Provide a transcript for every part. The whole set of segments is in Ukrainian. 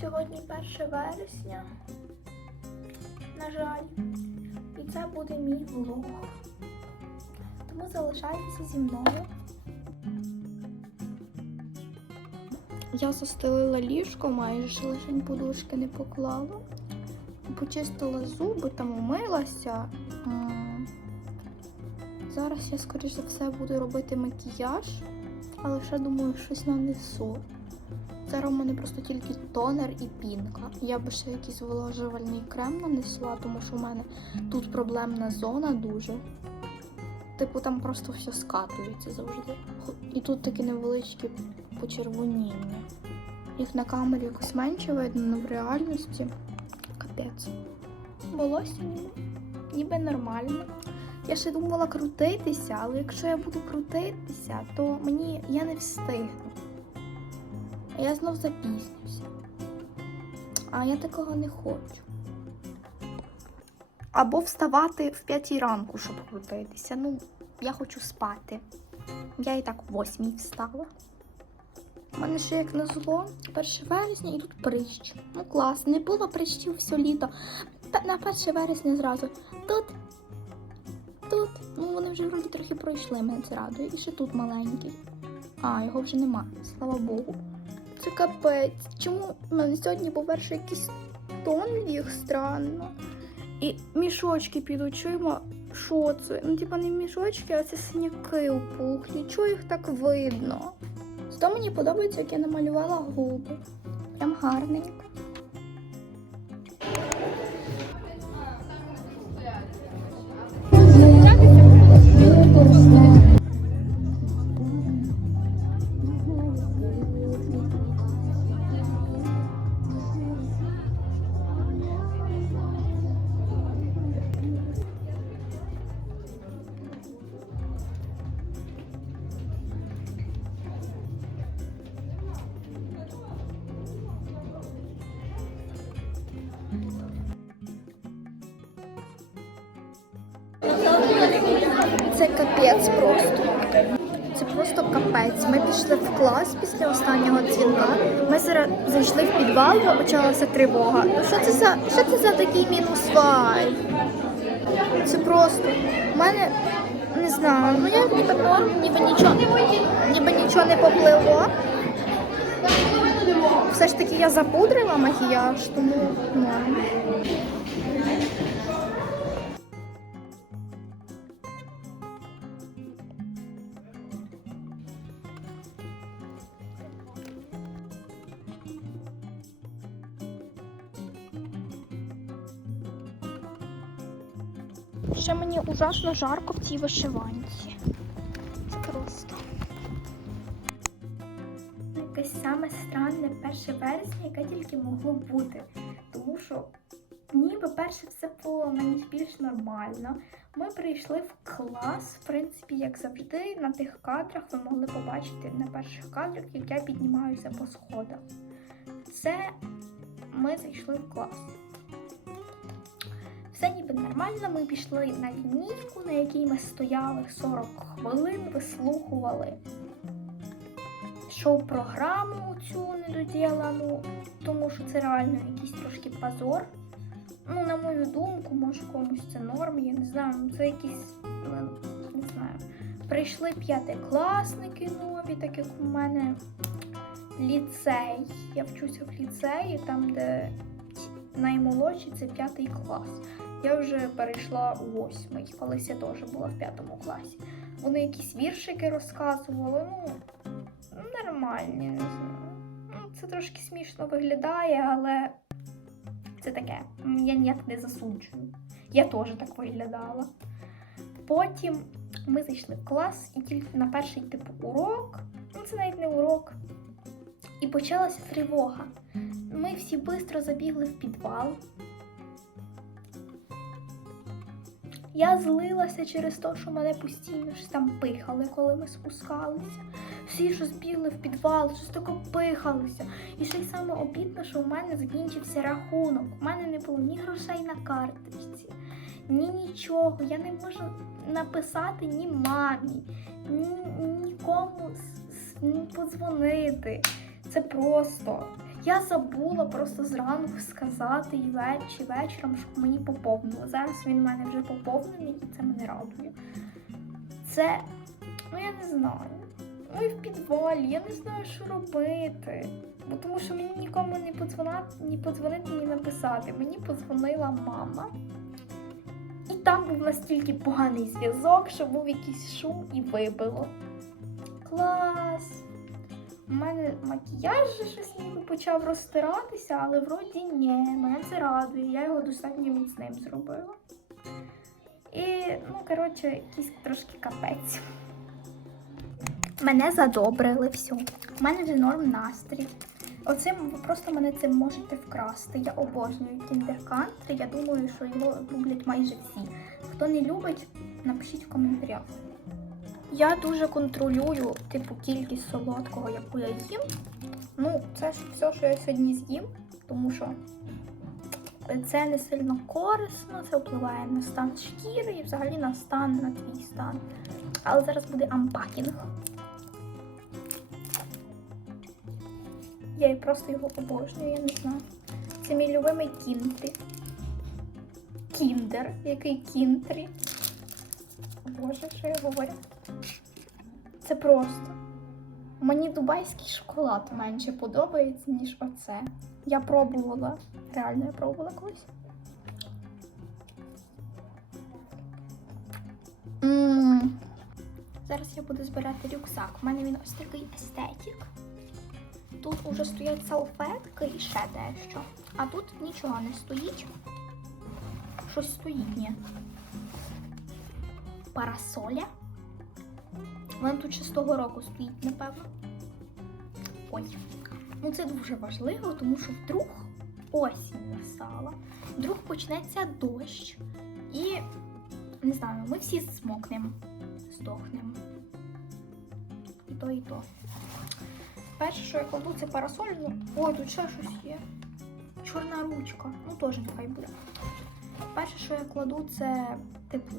Сьогодні 1 вересня. На жаль. І це буде мій влог. Тому залишайтеся зі мною. Я застелила ліжко, майже лише подушки не поклала. Почистила зуби, там умилася. Зараз я, скоріш за все, буду робити макіяж, але ще думаю, щось нанесу. Зараз у мене просто тільки тонер і пінка. Я би ще якийсь зволожувальний крем нанесла, тому що у мене тут проблемна зона дуже. Типу, там просто все скатується завжди. І тут таке невеличке почервоніння. Їх на камері якось менше видно, але в реальності капець. Волосся ніби, ніби нормально. Я ще думала крутитися, але якщо я буду крутитися, то мені я не встигну. А я знов запізнюся. А я такого не хочу. Або вставати в п'ятій ранку, щоб крутитися. Ну, я хочу спати. Я і так в восьмій встала. У мене ще як назло, 1 вересня і тут прищ. Ну клас, не було прищів все літо. На 1 вересня зразу. Тут, тут. Ну вони вже вроді трохи пройшли, мене це радує. І ще тут маленький. А, його вже нема, слава Богу. Це капець. Чому в сьогодні, по-перше, якийсь тон ліг странно. І мішочки підуть, очима. що це? Ну, типа не мішочки, а це синяки опухлі. Чого їх так видно? Зато мені подобається, як я намалювала губи. Прям гарненько. Це капець просто. Це просто капець. Ми пішли в клас після останнього дзвінка. Ми зараз зайшли в підвал, бо почалася тривога. Ну що це за що це за такий мінус вайб? Це просто. У мене не знаю, ну я ніби норм, ніби нічого, ніби нічого не поплило. Все ж таки я запудрила макіяж, тому норм. Ще мені ужасно жарко в цій вишиванці. Це просто. Якесь саме странне 1 вересня, яке тільки могло бути. Тому що ніби перше все було мені більш нормально. Ми прийшли в клас, в принципі, як завжди, на тих кадрах ви могли побачити на перших кадрах, як я піднімаюся по сходах. Це ми зайшли в клас. Все ніби нормально. Ми пішли на лінійку, на якій ми стояли 40 хвилин, вислухували шоу-програму цю недоділену, тому що це реально якийсь трошки позор. Ну, на мою думку, може комусь це норм, я не знаю, ну це якийсь, ну, не знаю. Прийшли п'ятикласники нові, так як у мене ліцей. Я вчуся в ліцеї, там, де наймолодший це п'ятий клас. Я вже перейшла у восьмий, колись я теж була в п'ятому класі. Вони якісь віршики розказували, ну, нормальні, не знаю. Ну, це трошки смішно виглядає, але це таке. Я ніяк не засуджую. Я теж так виглядала. Потім ми зайшли в клас і тільки на перший типу урок, ну це навіть не урок, і почалася тривога. Ми всі швидко забігли в підвал. Я злилася через те, що мене постійно щось там пихали, коли ми спускалися. Всі що збігли в підвал, щось таке пихалися. І ще й саме обідно, що в мене закінчився рахунок. У мене не було ні грошей на карточці, ні нічого. Я не можу написати ні мамі, ні нікому подзвонити. Це просто Я забула просто зранку сказати і вечі вечором, щоб мені поповнило. Зараз він в мене вже поповнений і це мене радує. Це, ну я не знаю. Ну і в підвалі, я не знаю, що робити. Бо тому що мені нікому не подзвонити, ні подзвонити, ні написати. Мені подзвонила мама. І там був настільки поганий зв'язок, що був якийсь шум і вибило. Клас! У мене макіяж щось ніби почав розтиратися, але вроді ні, мене це радує. Я його достатньо міцним зробила. І, ну, коротше, якийсь трошки капець. Мене задобрили все. У мене вже норм настрій. Оцим ви просто мене цим можете вкрасти. Я обожнюю кіндеркантри. Я думаю, що його люблять майже всі. Хто не любить, напишіть в коментарях. Я дуже контролюю типу кількість солодкого, яку я їм. Ну, це ж все, що я сьогодні з'їм, тому що це не сильно корисно, це впливає на стан шкіри і взагалі на стан, на твій стан. Але зараз буде ампакінг. Я просто його обожнюю, я не знаю. Це мій любимий кінти. Кіндер, який кінтрі. Боже, що я говорю? Це просто. Мені дубайський шоколад менше подобається, ніж оце. Я пробувала. Реально я пробувала колись. М. Зараз я буду збирати рюкзак. У мене він ось такий естетик. Тут уже стоять салфетки і ще дещо. А тут нічого не стоїть. Щось стоїть, ні. Парасоля. Вона тут ще з того року стоїть, напевно. Ой. Ну це дуже важливо, тому що вдруг осінь настала, вдруг почнеться дощ. І не знаю, ми всі змокнемо, здохнемо. І то, і то. Перше, що я кладу, це парасольну. Ой, тут ще щось є. Чорна ручка. Ну, теж нехай буде. Перше, що я кладу, це типу.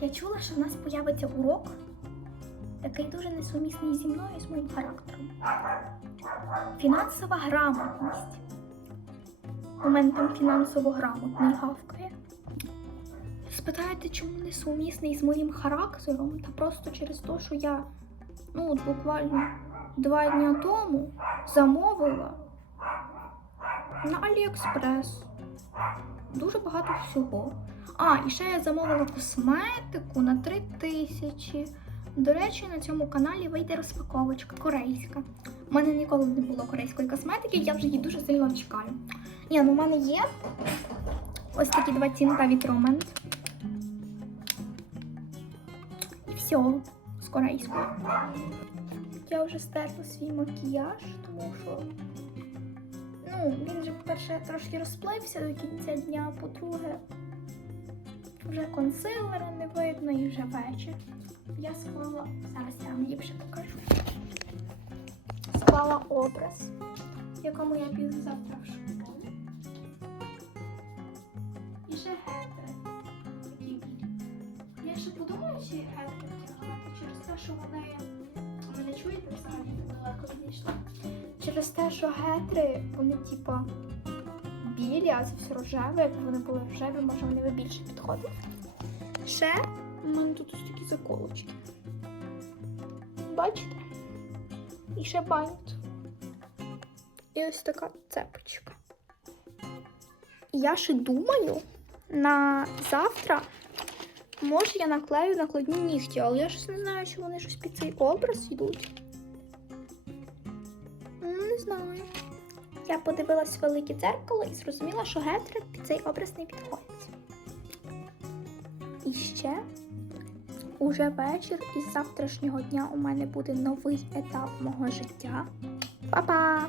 Я чула, що в нас появиться урок, який дуже несумісний зі мною і з моїм характером. Фінансова грамотність. У мене там фінансово грамотний гавкає. Спитаєте, чому несумісний з моїм характером? Та просто через те, що я ну, от буквально два дні тому замовила на Аліекспрес дуже багато всього. А, і ще я замовила косметику на 3 тисячі. До речі, на цьому каналі вийде розпаковочка корейська. У мене ніколи не було корейської косметики, я вже її дуже сильно чекаю. Ні, ну в мене є ось такі два цінка від Ромент. І все, з корейською. Я вже стерла свій макіяж, тому що ну, він же, по-перше, трошки розплився до кінця дня, по-друге, вже консилера не видно і вже вечір. Я склала, зараз я вам ліпше покажу. Склала образ, якому я піду завтра в школу. І ще гетри. Я ще подумаю, чи гетри втягати через те, що вони. Ви не чуєте взагалі далеко відійшла. Через те, що гетри, вони типа білі, а це все рожеве. Якби вони були рожеві, може вони би більше підходили. Ще у мене тут ось такі заколочки. Бачите? І ще бант. І ось така цепочка. Я ще думаю, на завтра, може, я наклею накладні нігті, але я щось не знаю, чи вони щось під цей образ йдуть. М, Не знаю. Я подивилась велике дзеркало і зрозуміла, що гетри під цей образ не підходить. І ще уже вечір, і з завтрашнього дня у мене буде новий етап мого життя. Па-па!